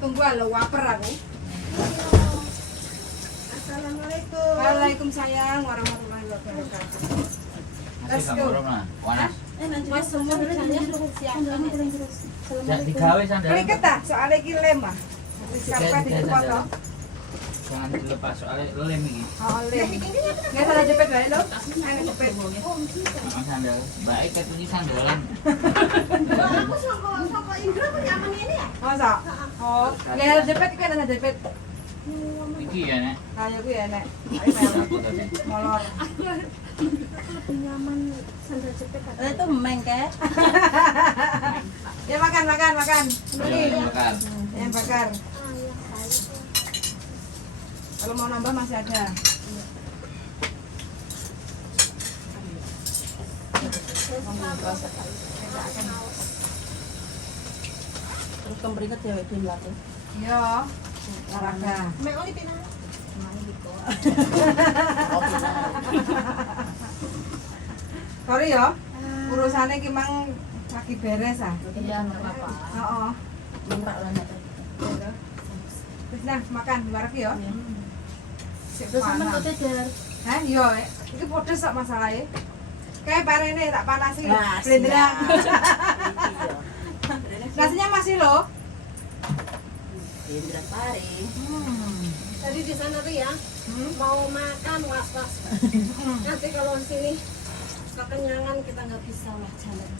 tunggu lo waper aku. Assalamualaikum. Waalaikumsalam warahmatullahi wabarakatuh. Let's go. Panas. Mas semua siapkan Jak digawe sandal. Kliket ta, soalnya iki lem ah. Siapa dipotong? Jangan dilepas soalnya lem iki. Oh, lem. Nggak salah jepit bae lo. Ayo jepit. Sama sandal. Baik ket punya sandalan. Aku sangka Indra kok nyaman ini ya? Masa? Oh, nggak jepit kan ada jepit. Iki ya nek. Kayak gue ya nek. Aku tadi. Molor. Lebih nyaman sandal jepit. Itu memeng ke? Ya makan. Ayo bakar. Yang bakar. Kalau mau nambah masih ada. Terus kembali ke cewek di belakang. Iya. Olahraga. Mek oli pina. Sorry ya. Urusannya ki mang lagi beres ah. Iya, enggak apa-apa. Heeh. Minta lah nek. Wis nah makan bareng ya. Sik Terus sampean panas. kok cecer. Hah, iya. Iki pedes kok masalahe. Kayak parene tak panasi. Nah, Blenderan. Iya. Nasinya masih loh. Blenderan pare. Tadi di sana tuh ya, mau makan was-was. Nanti kalau sini kekenyangan kita nggak bisa lah jalan.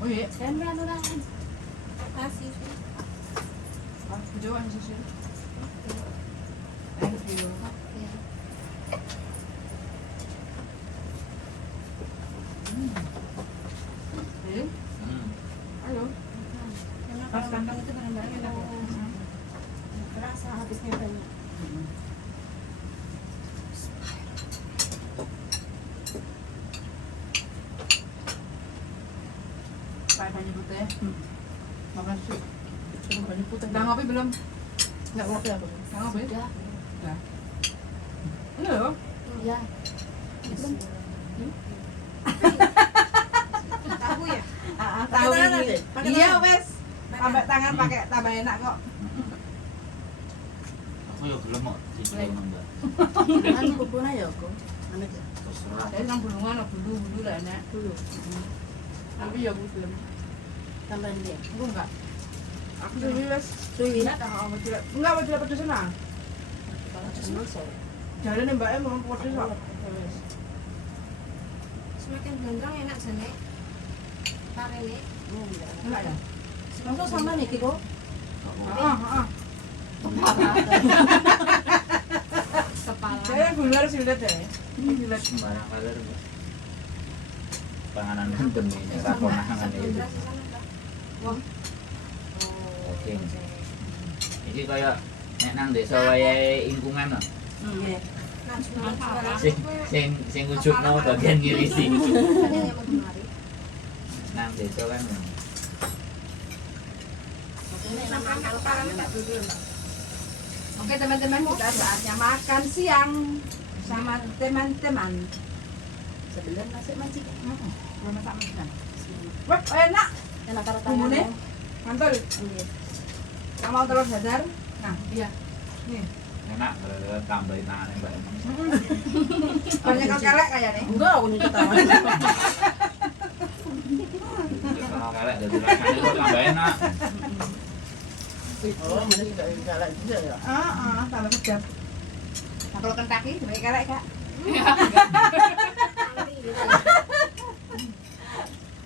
Oh iya. Kan ora. Kasih. Ah, jauhan susu. Thank you. Eh, ayo. Pas kantong itu barang-barang enak ya. Terasa habisnya banyak. Pakai banyak putih ya. Makan sup. Banyak putih. Udah ngopi belum? Enggak ngopi aku. Udah ngopi? Udah. Udah. Ini loh. Iya. Tahu ya? Tahu tangan ini. aja? Pakai Iya tangan? wes. Sampai tangan pakai tambah enak kok. Aku ya belum kok cicil nambah. Kan kupuna ya aku. Anu ya. Terserah. Jadi nang bulungan bulu lah enak. Dulu. Tapi ya aku belum. Tambahin dia. Aku enggak. Aku suwi wes. Suwi. Enggak mau tidak pedes nah. Selesai. Jadi nih mbaknya mau pedes kok. Semakin gondrong enak jane. Parene. Enggak ya? Masuk sama nih Kiko. Heeh. Kepala. Saya gula harus dilihat deh. Dilihat. Sembarang kaler. Panganan demi rakonangan itu. Wah. Oke. Iki kaya nek nang desa wayahe ingkungan lho. Iya. Sing ujugno bagian ngirisi. Nang desa kan. Oke teman-teman, kita saatnya makan siang sama teman-teman. Sebelum masuk mancing. Belum masak makan. Wah, enak. Enak karo Bumbunya tangan. mantul. Iya. Yang mau telur dadar. Nah, iya. Nih. Enak kalau tambahin tangannya Mbak Emang. Banyak kelek kayaknya. Enggak, aku nyuci tangan. Kalau kelek jadi rasanya kok tambah enak. Oh, mana juga galak juga ya. Tambah sedap. Nah, kalau Kentucky, banyak kelek kak.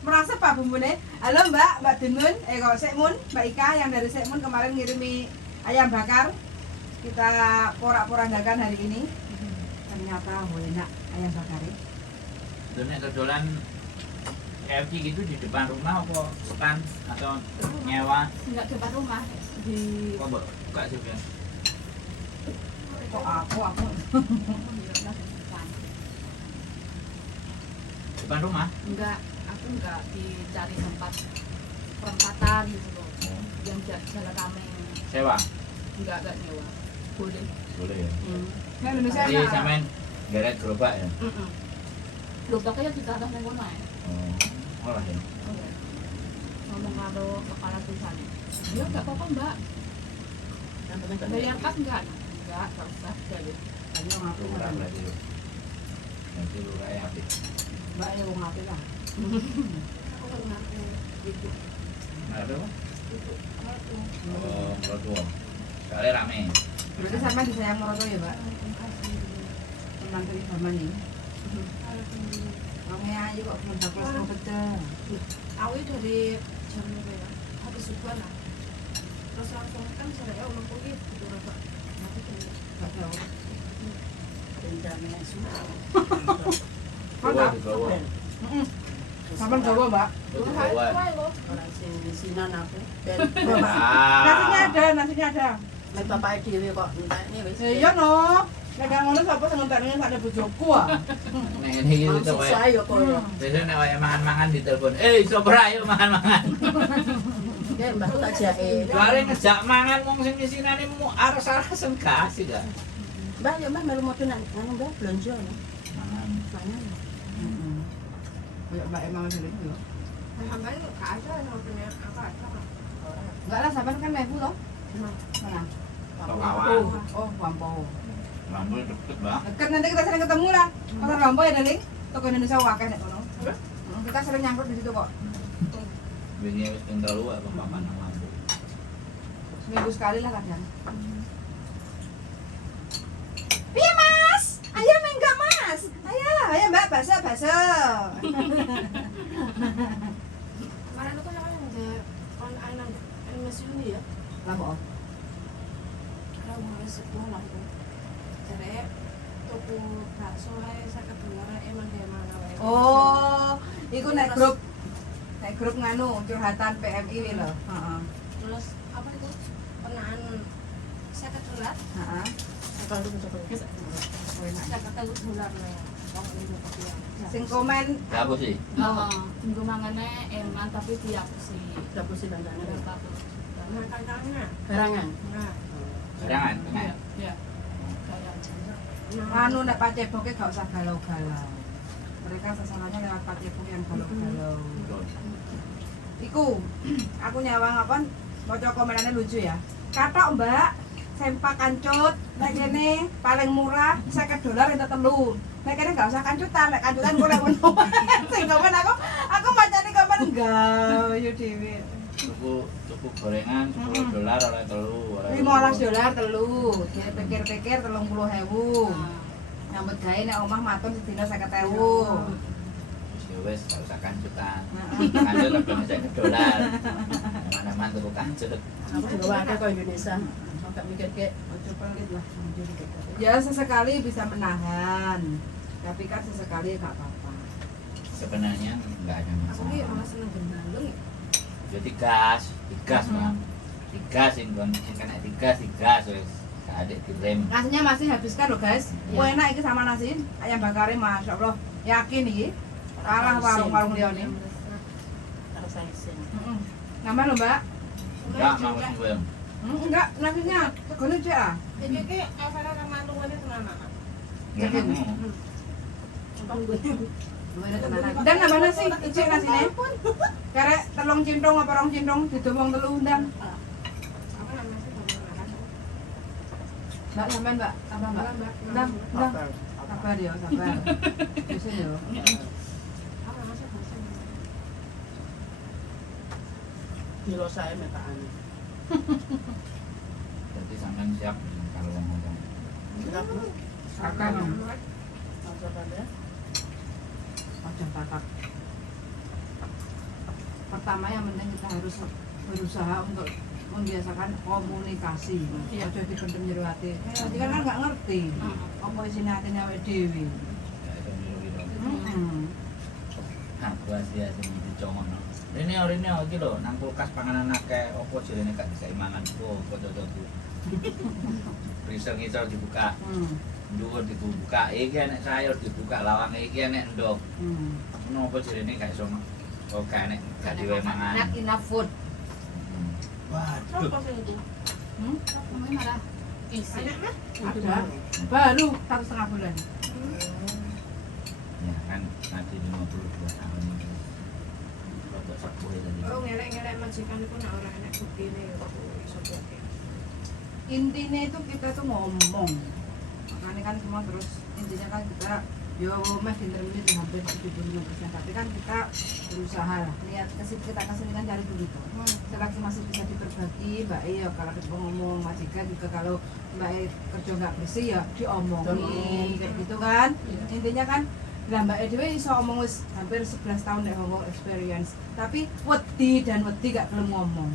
Merasa Pak bumbunya. Halo Mbak Denun, kok Sekmun, Mbak Ika yang dari Sekmun kemarin ngirimi ayam bakar. Kita porak-porandakan hari ini. Ternyata enak ayam bakarnya. Itu nek kedolan KFC gitu di depan rumah apa stand atau nyewa? Enggak depan rumah di Kok mbak buka sih ya? kok aku Depan rumah? Enggak, aku enggak dicari tempat perempatan gitu loh. Yang jalan rame. Sewa? Enggak nyewa. Boleh. Boleh ya. Nah, Indonesia Jadi enak. samain geret gerobak ya? Gerobaknya juga ada yang kono ya. Oh Oh, ya. Ngomong karo kepala perusahaan. Ya nggak apa-apa mbak. Yang penting kan Bayar kas enggak? Enggak usah. Jadi hanya ngaku Lurah berarti lu. Nanti lurah ya habis. Mbak ya wong apik lah. Aku kan ngaku gitu. Ada apa? Itu. Aku. Oh, Rodo. Soalnya rame. Berarti sama disayang Moroto ya, Mbak? Menantu idaman nih. Rame aja kok belum dapat semua pecah. Awi dari jam berapa ya? Habis subuhan lah. Terus langsung kan saya ulang pergi gitu rasa. Nanti kena. Gak jauh. Rencananya susah. Bawa di bawah. Sampun gawa, Mbak. Itu di bawah. Orang sing sinan aku. Ben Nasinya ada, nasinya ada. nek bapak dhewe kok entekne wis. Ya iya no. Nek gak ngono sapa sing ngentekne sak ada bojoku ah. Nek ini gitu Mang tuh sisa wae. yo koyo. Biasanya nek wae mangan-mangan ditelepon. Sopra ayo mangan-mangan. Ya mbak tak jae. Kemarin ngejak mangan wong sing isinane mu aras-arasen kasih gak. Mbak ya mbak melu modal nang mbak belanja no. Mangan. Banyak. Kayak Mbak emang sering yo. Sampai itu gak ada namanya apa ada. Enggak lah, sampean kan mefu toh. Mana? Kawan. Oh, Wampo. Rambut deket, Mbak. Deket nanti kita sering ketemu lah. Pasar Wampo ya, Daling. Toko Indonesia wakeh nek kono. Kita sering nyangkut di situ kok. Wingi wis ping 3 apa papan nang lampu. Seminggu sekali lah kadang. Piye Mas? Ayam enggak Mas? Ayo Mbak, bakso. Kemarin aku sama ada on animasi ini ya. Lah kok. Ada mulai sebuah lampu. Jadi toko bakso ae saya kedengar emang dia mana wae. Oh, iku nek grup nganu curhatan PMI wi lho. Heeh. Terus apa itu? Penaan saya kedengar. Heeh. Kalau lu coba. Saya ketelu dolar lah ya. Wong ini kopi ya. Sing komen Ya apa sih? minggu mangannya eman tapi tiap sih. Dapur sih bandane. Makan karena. Barangan. Nah, Barangan. Iya, iya. Kayak anu nek paceboke gak usah galau-galau. Mereka sasarannya lewat pacebok yang galau-galau. Iku, aku nyawang apa? Maca komenannya lucu ya. Katok Mbak, sempak kancut, nek kene paling murah $50 entuk telu. Nek kene gak usah kancutan, nek kancutan gue lek ngono. Sing komen aku macane komen enggak, yo dhewe. Tuku gorengan $10 oleh telu. $15 telu. Dia pikir-pikir 30.000. Nyambut gawe nek omah matur sedina 50.000. Ya wis, gak usah kancutan. Kancut regane $50. Mana-mana tuku kancut. Aku juga wae kok Indonesia. Agak mikir ke ojo pelit lah. Ya sesekali bisa menahan. Tapi kan sesekali gak apa-apa. Sebenarnya nggak ada aku ki masalah. malah seneng gendalung ya. Jadi digas, Bang. Digas sing kon kena digas wis. Gak ada direm. Nasinya masih habiskan loh guys. Iya. Enak iki sama nasi. Ayam bakarnya Masya Allah. Yakin iki. Kalah warung-warung liyane. Harus isin. Nambah loh Mbak. Enggak mau gue. Enggak, nasinya segone cek ah. Jadi ki efeknya sama tuane tenan. Enggak mau. Dan nambah nasi, icik nasine. Karek telung cintong apa rong cintong didomong telu undang. Apa namanya sih tenan. Mbak sampean Mbak, tambah Mbak. Ndang, ndang. Sabar ya, sabar. Bisa ya. Apa namanya bahasa Kilo saya metaan. Jadi sampean siap kalau ngomong. Akan Masa pada macam patak. Pertama yang penting kita harus berusaha untuk membiasakan komunikasi. Iya. Ojo dipendem jero ati. Ati kan nggak ngerti. Apa isine atine awake dhewe. Ya itu miro-miro. Heeh. Aku asia sing dicongokno. Rene iki lho nang kulkas panganan akeh opo jerene gak bisa mangan. Oh, foto-foto. Freezer ngisor dibuka. Dhuwur dibuka. Iki enek sayur dibuka, lawang iki enek endog. Ngono opo jerene gak iso. Oh, gak enek gak diwe mangan. Not enough food. Waduh. apa sih itu? namanya malah isi. Enak mah? Ada. Baru 1,5 bulan. Ya kan nanti 52 tahun itu. majikan itu nak orang enak bukti nih, aku iso bukti. Intinya itu kita tuh ngomong. Makanya kan semua terus intinya kan kita yo meh intermediate di hampir 75%, tapi kan kita berusaha lah. Lihat kita kesini kan cari duit tuh. Selagi masih bisa diperbagi, Mbak E ya kalau kita ngomong majikan juga kalau Mbak E kerja nggak bersih ya diomongin kayak gitu kan. Intinya kan lah Mbak E dhewe iso omong wis hampir 11 tahun nek ngomong experience, tapi wedi gak belum ngomong.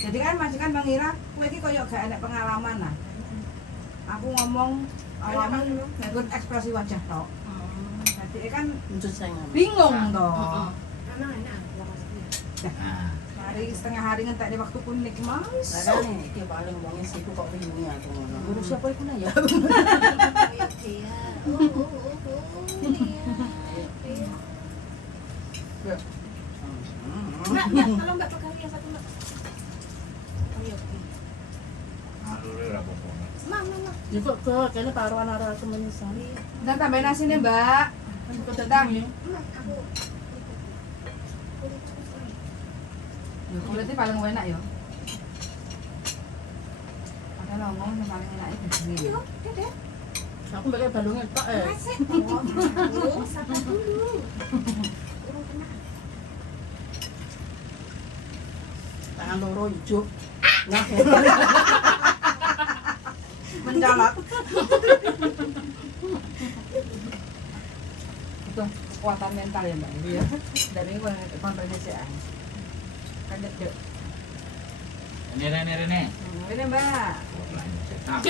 Jadi kan majikan mengira kowe iki koyo gak enek pengalaman lah. Aku ngomong awalnya ngikut ekspresi wajah tok. Jadi kan Untuk saya nggak. bingung toh. Karena enak lokasinya. Nah, Hari setengah hari ngentek di waktu kuning mas. Nah kan nih, dia paling ngomongin sih kok bingung aku ngono. Guru siapa itu ya? Iya, iya. Ya. Mbak, kalau Mbak pegang yang satu Mbak. Oh iya. alure ra apa-apa. Mama. Ya kok kayaknya paruan arah aku menyesali. Dan tambahin nasinya mbak. Kok Sedang. ya? Aku. Ya, kulitnya paling enak ya. Ada ngomong yang paling enak itu begini. Iya, Dede. Aku pakai balungnya tok Masih. Oh, sabar dulu. Urung kena. Tangan loro hijau. Nah, Mencolot. Itu kekuatan mental ya mbak. Iya. Dari konvensian. Kaget deh. Rene. Ini mbak. Oh, lain cetak.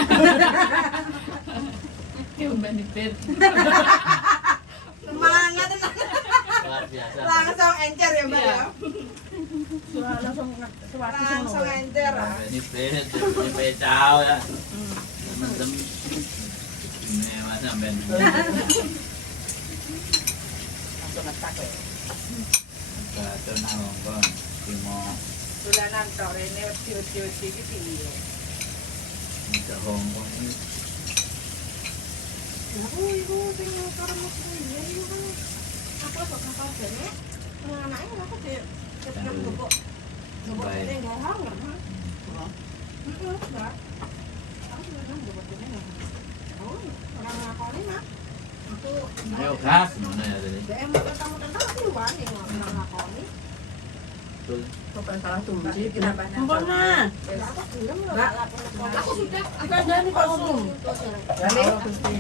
benefit. Semangat tenang. Luar biasa. Langsung encer ya mbak ya. Langsung encer. Ini pecah ya. Temen-temen. Ini mas sampean. langsung ngetak ya. Baca nangong timo Dolanan tok rene wedi-wedi iki piye. ke Hongkong ini. Ibu sing karo metu ya iku kan. Aku kok kapal dene. Anaknya aku ketemu gobok. Gobok dene enggak tahu kan. Heeh, Mbak. Aku juga kan gobok dene. Oh, orang ngakoni mah. Itu Ayo gas mana ya tadi? DM ketemu-ketemu aku wani orang ngakoni. Betul. Kok kan salah tumji. Kita banyak. Mpona. Ya aku gelem loh Mbak. lapor. Aku sudah Apa ada nih kok ngomong? Balik. Oh, Gusti.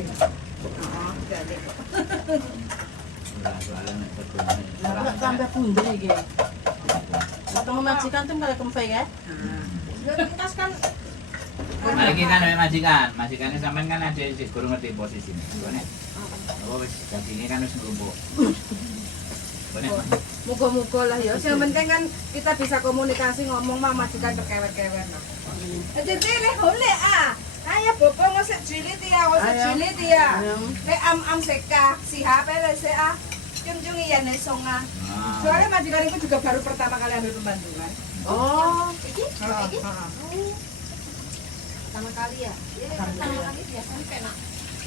Oh, balik. Soalnya nek betul. Lah sampai pundi iki. Ketemu majikan tuh kali kempe ya. Lintas kan Mari kita nek majikannya sampean kan ada sih kurang ngerti posisinya. Soalnya oh wis ini kan wis nglumpuk. Bener. Muga-muga lah ya. Yang penting kan kita bisa komunikasi ngomong mah majikan berkewet-kewet. Jadi nih boleh Kayak bapak ngosek jilid ya, jilid ya. Le am seka si HP le sa. Cung iya nih songa. Soalnya majikan itu juga baru pertama kali ambil pembantu kan. Oh, iki pertama kali ya. Pertama kali biasanya kena.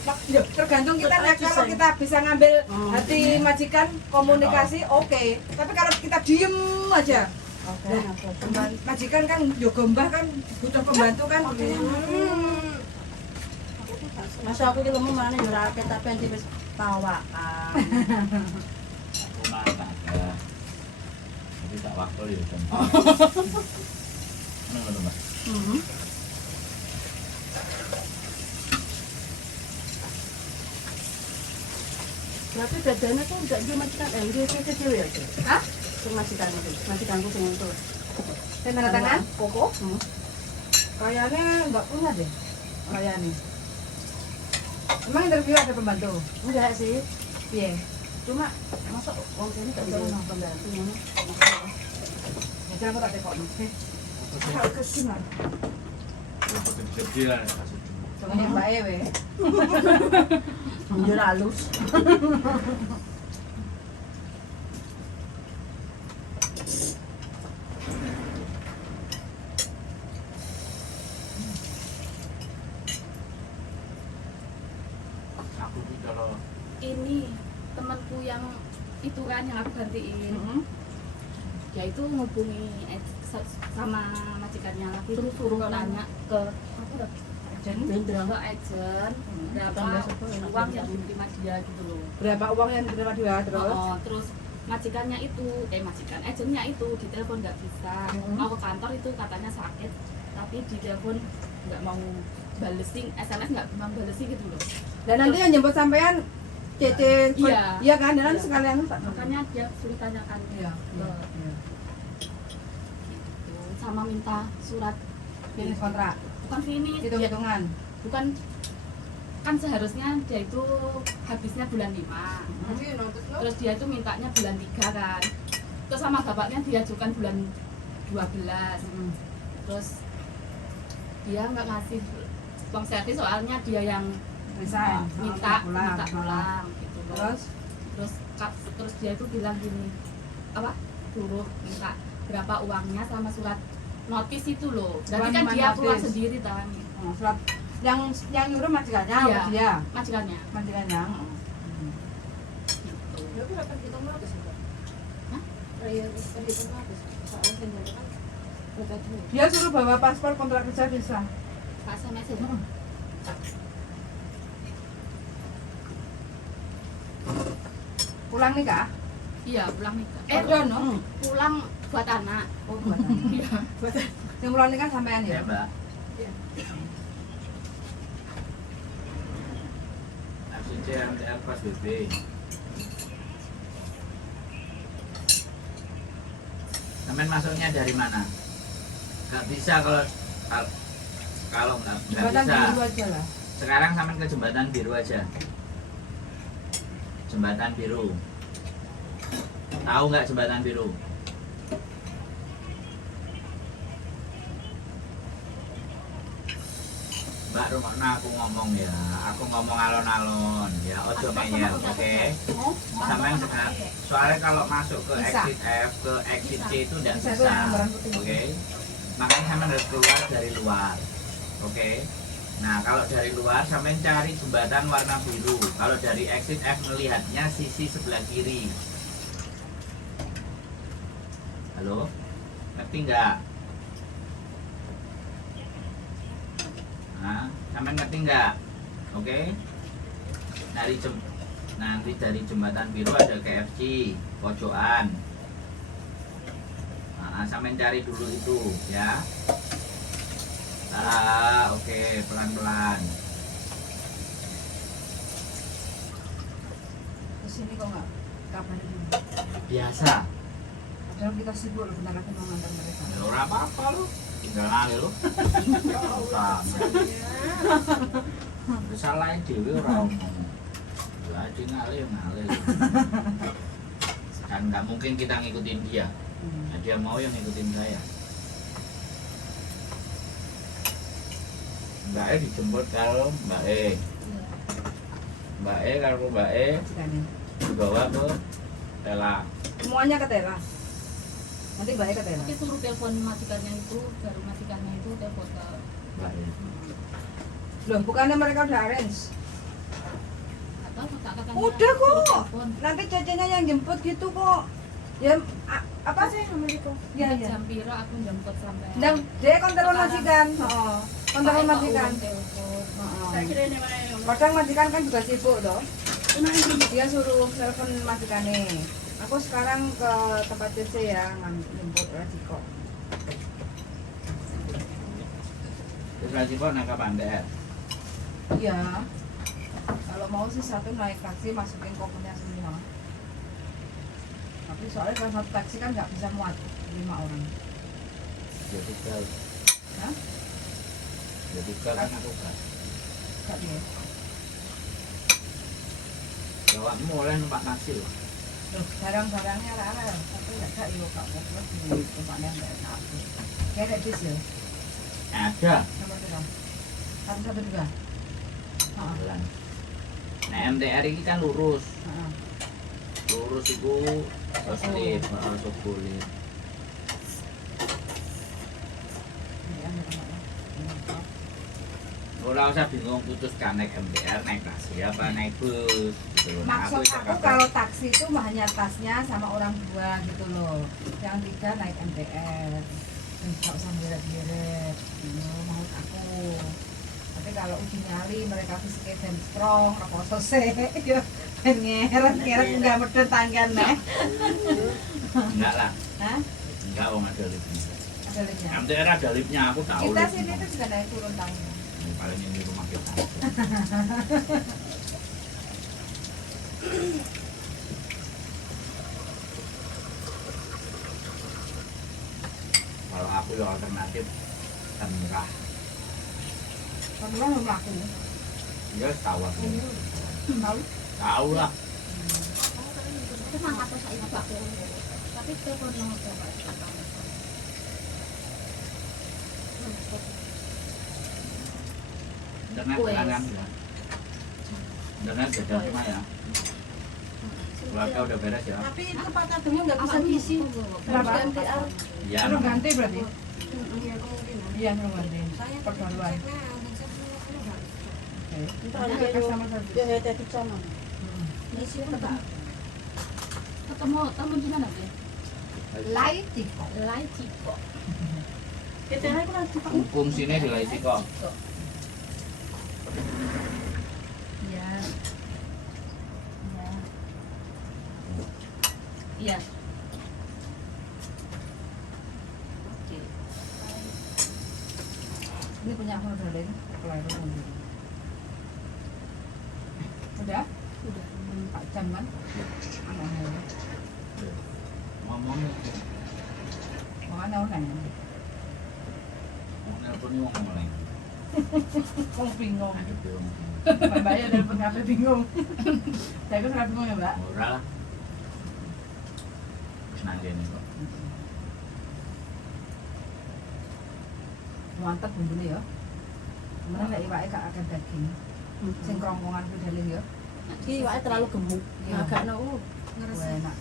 Ya, tergantung kita nih kalau kita bisa ngambil hati majikan komunikasi oke. Tapi kalau kita diem aja. Majikan kan yo gombah kan butuh pembantu kan. masa aku ki lemu mana yo ora akeh tapi anti wis pawakan. Aku mata ya. Tapi tak waktu ya kan. Ngono Mas. Berarti bedanya tuh enggak dia majikan dia kecil ya. Hah? Majikanku sing itu. Tanda tangan? Koko? Kayaknya nggak punya deh. Kayaknya. Emang interview ada pembantu? Enggak sih. Iya. Cuma masa wong kene gak bisa pembantu ngono. Ya jangan aku tak tekok nih. Kalau kesunan. Kecil-kecilan kasih. Coba Mbak Ewe. Yo halus. Aku tuh kalau Ini temanku yang itu kan yang aku gantiin. dia itu ngubungi sama majikannya lagi terus suruh tanya ke Jenderal. ke agent berapa Tambah satu, uang yang diterima dia gitu loh. Berapa uang yang diterima dia terus? Terus majikannya itu agentnya itu ditelepon nggak bisa, mau ke kantor itu katanya sakit, tapi di telepon nggak mau balesin, SMS nggak mau balesin gitu loh. Dan nanti yang jemput sampean Cece, Iya. iya kan? Dan nanti Iya. sekalian Makanya dia suruh tanyakan Iya. ke gitu. Sama minta surat Finish kontrak, bukan finish, hitung-hitungan. bukan, kan seharusnya dia itu habisnya bulan 5, terus dia itu mintanya bulan 3 kan, terus sama bapaknya diajukan bulan 12, terus dia nggak ngasih uang servis soalnya dia yang Resign, minta pulang gitu loh. Terus dia itu bilang gini, apa, suruh minta berapa uangnya sama surat notis itu loh, berarti kan dia keluar Notis. sendiri kan, Surat yang nyuruh majikannya, Iya. apa dia? majikannya Majikannya. gitu. Berarti dapat hitung notis ya? Hah? Iya, hitung notis. Soalnya sendiri kan udah dulu. Dia suruh bawa paspor kontrak kerja bisa. Pak SMS ya? Pulang nih kak? Iya, pulang nikah. Dono. Pulang buat anak. Oh, buat apa? Iya. Yang pulang nikah sampean ya? Ya mbak. Iya. FCC MTR pas BB. Temen masuknya dari mana? Gak bisa kalau nggak Jembatan bisa. biru aja lah. Sekarang sampean ke jembatan biru aja. Jembatan biru. Tahu nggak jembatan biru? Mbak Rumana aku ngomong ya, aku ngomong alon-alon ya, ojo ngeyel, oke? Sampean sekarang, soalnya kalau masuk ke Bisa. exit F ke exit C itu tidak Bisa bisa, tuh yang barang putih. oke? Makanya sampean harus keluar dari luar, oke? Nah kalau dari luar sampean cari jembatan warna biru. Kalau dari exit F melihatnya sisi sebelah kiri. Halo, ngerti nggak? Nah, sampean ngerti nggak? Oke? Nanti dari jembatan biru ada KFC pojokan. Nah, sampean cari dulu itu ya. Oke, pelan-pelan. Kesini kok nggak kabarin dulu. Biasa. Padahal kita sibuk loh, bentar lagi mau ngantar mereka. Ya ora apa-apa lu. Tinggal ngalih lu. Salah dhewe ora omong. Ya aja ngalih ya ngalih. Kan nggak mungkin kita ngikutin dia. Nah, dia mau yang ngikutin saya. Mbak E dijemput kalau Mbak E. Mbak E kalau Mbak E Majikannya. dibawa ke Tela. Semuanya ke Tela. Nanti Mbak ke Tela. Tapi suruh telepon majikannya itu, baru majikannya itu telepon ke Mbak E. Loh, bukannya mereka udah arrange? atau katanya Udah kok. suruh telepon. Nanti cecenya yang jemput gitu kok. Ya apa sih? Ya ya. Jam piro aku jemput sampai Dan dia konteron majikan. Heeh. Konteron majikan. telepon. Heeh. Saya kira ini mana yang Kadang majikan kan juga sibuk toh. Dia suruh telepon majikannya. Aku sekarang ke tempat CC ya, jemput Rajiko. Terus lagi kok nangkap Anda. Iya. Kalau mau sih satu naik taksi masukin kopernya semua. Tapi soalnya kalau satu taksi kan nggak bisa muat 5 orang. Jadi kau. Hah? Jadi kau kan aku kan. Nggak dia. Jawabmu oleh numpak nasi loh. Loh, barang-barangnya rara, tapi nggak ada yuk kamu terus di tempatnya nggak enak. Kayak ada bis ya, Ada. nomor berapa? 112. Heeh. Jalan. Nah MTR ini kan lurus. Heeh. Lurus itu positif, boleh. Ini ada tempatnya. Ora usah bingung putuskan naik MTR, naik taksi apa naik bus gitu loh. Nah, Maksud bisa aku kabar. kalau taksi itu mah hanya tasnya sama orang tua gitu loh. Yang tiga naik MTR. Nggak usah geret-geret. Menurut aku. Tapi kalau uji nyali mereka fisiknya dan strong, apa sih? Ya, ben ngeret-ngeret nggak medhot tanggan nih. Enggak lah. Hah? Enggak om ada liftnya. Ada liftnya. MTR ada liftnya, aku tahu. Kita liftnya. sini tuh juga naik turun tangga. Paling yang di rumah kita. Kalau aku ya alternatif murah. Kalau belum laku. Ya tahu aku. Tahu? Tahu lah. Itu mah aku saya pakai. Tapi saya pernah coba. Internet kan ya. Internet beda cuma ya. Keluarga udah beres ya. Tapi itu Pak Tadungnya nggak bisa diisi. Berapa? Harus MTR. Iya. Suruh ganti berarti? Iya kemungkinan. Iya, suruh ganti. Saya Perbaruan. Itu Ada ada nggak yang customer service? ya hati-hati sama. Isi apa? Ketemu temen di mana deh? Lai Ciko. Lai Ciko. Kita itu nanti Pak. Hukum sini di Laisi kok. Iya. Iya. Iya. Oke. Ini punya aku udah lain. Udah? Udah. 4 jam kan? Aneh-aneh. Ngomong Makanya orang kan. nelpon ini ngomong lagi. Kok bingung. Aduh bingung. Mbak ya telepon HP bingung. Saya kan serap bingung ya, Mbak. Ora lah. Terus nanti ini kok. Mantep bumbune ya. Mana lek iwake gak akeh daging. Sing krongkongan ku dalem ya. Iki wae terlalu gemuk. Iya. Agak no. Enak.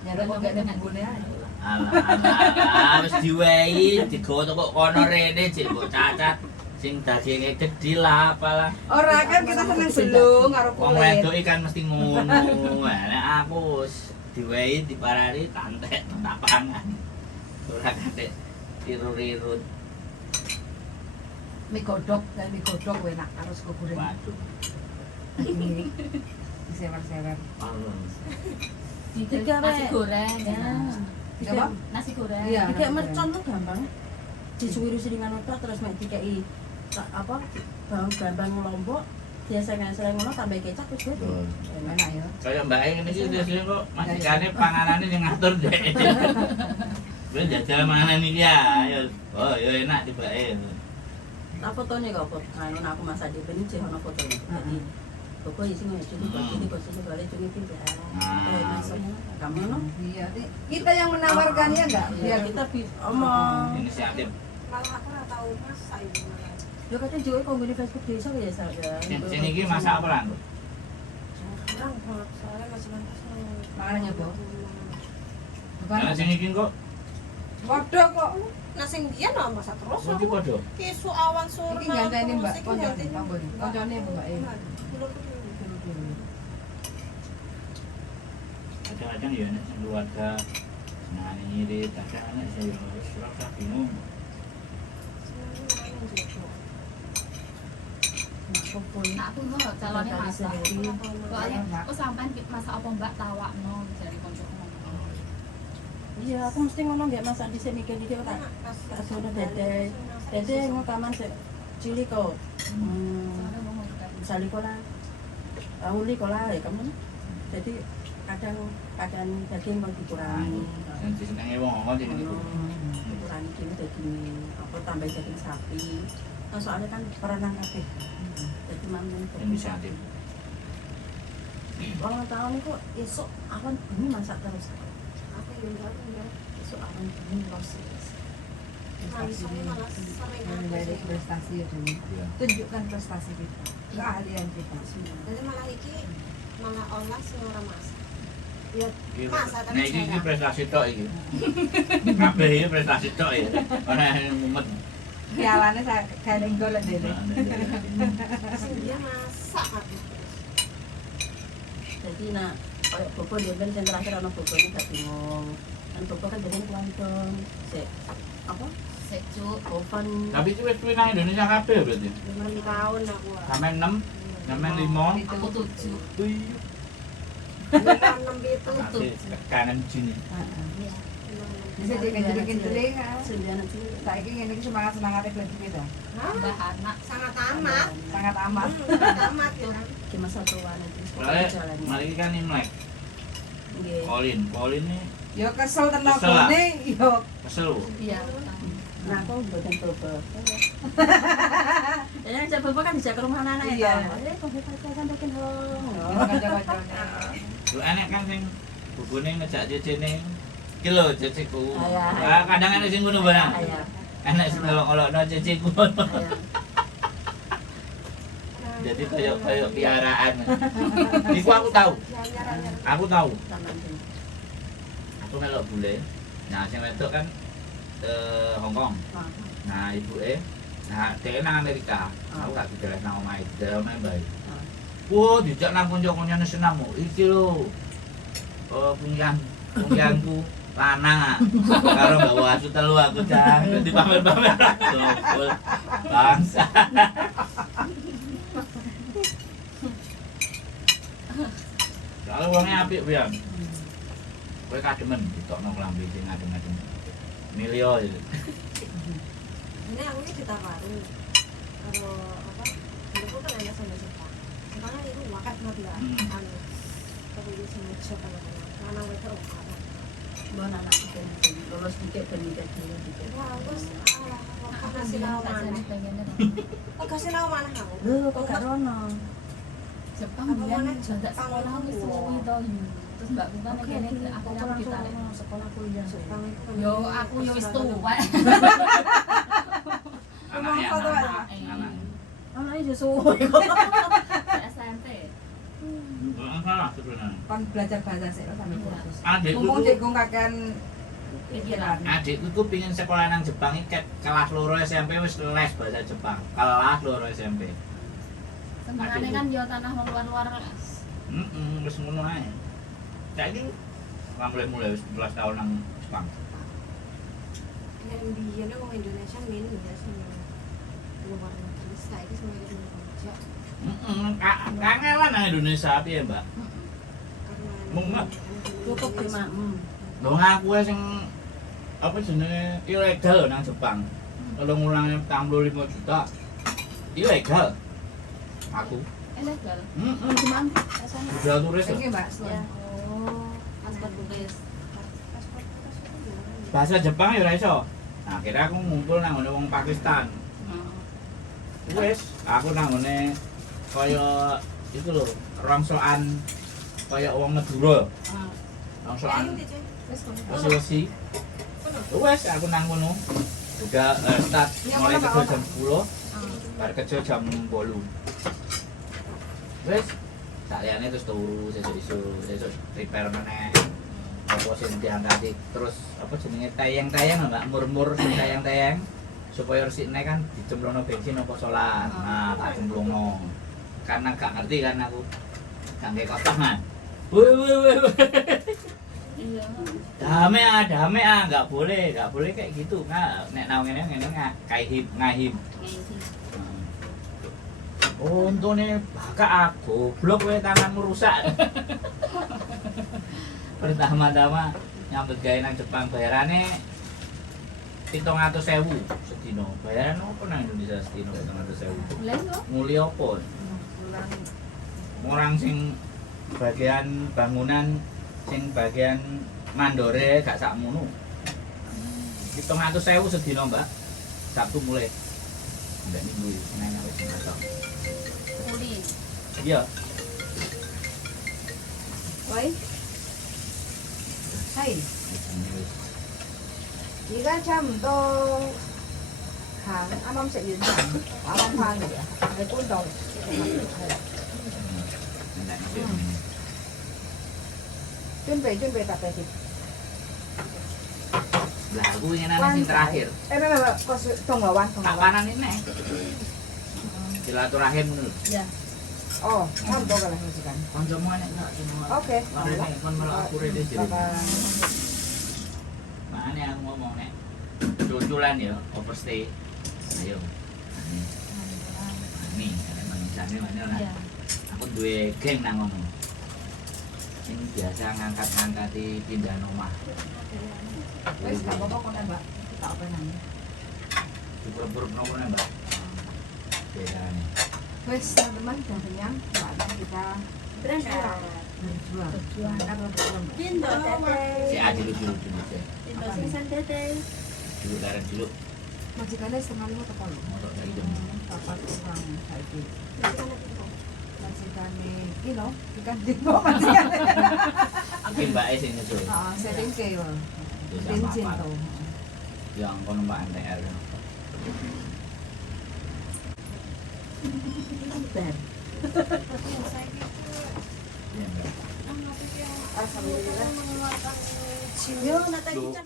Ya lek kok gak ada bumbune ae. Alah, wis diwehi digoto kok kono rene cek mbok cacat sing daginge gedhi lah apalah. Ora kan kita seneng belung karo Wong kulit. wedok iki kan mesti ngono. Nek aku wis diwehi diparani tantek tak pangan. Ora kate tiru-rirut. Mie godhog, mie godhog enak karo sego goreng. Waduh. Ini disewer-sewer. Di Tiga, nasi Rek. goreng. Ya. Apa? Nasi goreng. Iya. Kayak mercon tuh gampang. Disuwiri siringan otot terus mek dikei apa bawang gambang lombok biasanya selain ngono tambah kecap wis wis. Enak ya. Kayak Mbak ini iki biasanya kok masikane panganane sing ngatur dek. Wis jajal mangan iki ya. Oh, ya enak tibake. Nah fotonya kok foto anu aku masa di ini sih ono fotonya. Jadi pokok isi ngono jadi posisi balik cuma pindah. Masuknya kamu no? Iya, kita yang menawarkannya enggak? Ya Biar kita omong. Inisiatif. Malah aku nggak tahu mas saya. Yo katanya juga kok di Facebook desa ya saja. Sing iki masak apa lan? Kurang banget soalnya masih lantas Makanannya, Bu? Karena sing iki kok Waduh kok. nasi dia no masak terus. iki padha. Kisu awan sur. Iki ganteni Mbak, koncone, tanggone. Koncone Mbak E. Kadang-kadang ya nek sing keluarga senengane nyirit, kadang anak saya ya wis ora usah bingung. Nah, aku mau calonnya masak. Soalnya aku sampean masak apa Mbak tawakno jare koncoku. Iya, aku mesti ngomong nggak masak di sini kan dia tak sono dede. Dede ngokaman sik cilik kok. Misalnya kola, uli kola ya kamu. Jadi kadang daging mau dikurangi. Sing disenengi wong sing niku. Dikurangi gini daging apa tambah daging sapi. Nah, soalnya kan perenang kabeh. Jadi manten Inisiatif. Orang tahun itu esok awan ini masak terus. Aku yang tahu ya. Esok awan ini terus. Misalnya malah sering Dari prestasi ya dulu. Iya. Tunjukkan prestasi kita, keahlian kita. jadi malah iki malah olah sing ora masak. Ya Iki masak tapi nek iki jarang. prestasi tok iki. Kabeh iki prestasi tok ya. Ora mumet. pialane saya kayak golek dhewe. Sing dia masak aku. Jadi nak kayak bobo dia ben yang terakhir anak bobo ini gak bingung. Kan bobo kan jadi kuantum. Apa? Sejuk. Oven. Tapi itu wis kuwi nang Indonesia kabeh berarti. 5 tahun aku. Sampai 6, sampai 5. Aku 7. Iya. 6 itu. Nanti kanan Juni. Iya. Bisa dikendeli-kendeli kan. 9 Juli. Saiki ngene iki semangat-semangate beli duit ta. Mbah anak. Sangat amat. Sangat amat. Sangat amat ya. Gimana satuan itu? Soalnya Jalannya. mari kan Imlek. Nggih. Colin nih Yo kesel tenan Kesel lah. gone yo. kesel loh. Iya. Nah, aku buatan bobo. Ya, yang bobo kan bisa ke rumah anak Iya. ya. Kok kita kan bikin hong. Oh, kanca-kancane. Lu enek kan sing bubune ngejak cecene. Iki lho ceceku. Iya. Ah, kadang enek sing ngono barang. Ayah. Enek sing ngelok-ngelokno ceceku. Ayah. Jadi kayak piaraan. Iku aku tahu. Aku tahu. Taman tuh. Aku melok bule. Nah, sing wedok kan Hong Kong. Nah, ibuke nah dhek nang Amerika. Aku gak dideleh nang omahe, dideleh omahe bae. Wo, dijak nang kanca-kancane senam. Iki lho. Pungyanku lanang karo bawa asu telu aku jang dipamer-pamer. Gokul. Bangsa. Kalau wongnya apik pian. Kowe kademen ditokno klambi sing adem-adem. Milio itu. Ini aku ini ditawarin kalau apa aku kan enak sama Jepang sekarang itu makan nggak anu tapi di sini coba mana mereka apa Bon anak itu lulus dikit dan nikah dulu dikit. bagus Aku kasih tahu tak mana jadi pengennya. kasih tahu mana kamu Lu kok gak rono? Jepang Apa biyen mana jadak Jepang sekolah itu? wis suwi to. Terus mbakku kan Oke, ngene ini aku aku langsung ditarik. sekolah kuliah. Jepang itu kan Yo aku yo wis tuwa. Anaknya Ngomong foto anak. aja. Anak. Anaknya justru kok. SMP. Enggak salah sebenarnya. Kon belajar bahasa sik kok sampe kursus. Adikku Ngomong tuh cek gong kakean Pikiran. adikku tuh pingin sekolah nang Jepang iki kelas loro SMP wis les bahasa Jepang. Kelas loro SMP. Senengane kan yo tanah wong luar-luar. Wis ngono ae. Saiki mulai 11 tahun nang Jepang. yang dia orang Indonesia main ya sama luar negeri saya itu semua itu kerja Kangelan nang Indonesia piye, Mbak? karena Mumet. Cukup terima. Lho ngaku ae sing apa jenenge ilegal lho nang Jepang. Kalau ngulangnya 45 juta. Ilegal. Aku. Ilegal. Cuman Rasanya. Udah turis lho. iki Mbak. ya. Oh, paspor turis. paspor gimana Bahasa Jepang ya ora iso. Nah, akhirnya aku ngumpul nang ngene wong Pakistan. Wes, aku nang ngene kaya itu lho, rongsokan kaya wong Madura. Rongsokan wesi-wesi. Wes, aku nang ngono. Udah start mulai kerja jam 10, bar kerja jam 8. Wes, sakjane terus turu sesuk prepare meneh. Apa sing diangkat terus apa jenenge tayang-tayang Mbak, murmur sing tayang-tayang supaya resikne kan dicemplungno bensin apa solar. Nah, tak cemplungno. Karena gak ngerti kan aku. Gak ngerti kotak man. Woi. Iya. Damai enggak boleh kayak gitu. Nah, nek nang ngene ngahim. Oh, untune bakak aku, goblok kowe tanganmu rusak. Pertama-tama nyambut gawe nang Jepang bayarane 700.000 sedina. Bayaran apa nang Indonesia sedina 700.000? Mulai lho. Muli apa? Orang sing bagian bangunan sing bagian mandore gak sakmono. 700.000 sedina, Mbak. Sabtu mulai. Ndak minggu Senin sampai Jumat. Kuli. Iya. Woi. Hai. Iya jam to hàng anh ông sẽ diễn giảm ở Long Hoa này để cuốn đầu chuẩn bị tập về thịt Lah aku ingin ana sing terakhir. Mbak, kok tong bawah, tong Tak bawah. panan ini. Silaturahim ngono. Ya. Oh, monggo kalau majikan. Kancamu enek enggak semua. Oke. Rene kon malah aku rene sih. Bapak. Makanya aku ngomong nek cuculan ya overstay. Ayo. Nih, nek manusiane mana ora. Ya. Aku duwe geng nang ngono. Sing biasa ngangkat-ngangkati pindah omah. Wes gak apa-apa kok Mbak. Tak apa nang. Diperburuk nopo Mbak. Bedane. Wes teman-teman udah kenyang. Saatnya kita Berangkat. berjuang. Pintu teteh. Si Adi lucu-lucu sih. Pintu singsan teteh. Dulu laren dulu. Majikannya setengah 5 teko lho. Motor saiki jam. Papat kurang saiki. Majikan pintu. Majikane iki lho, ikan dino majikane. Iki mbake sing nyusul. Heeh, setting ke lho. Desa Bensin Mapat. to. Yang kono Mbak NTR. Ben. Iya, Mbak. Alhamdulillah. Mengeluarkan sinyo, nanti Loh. kita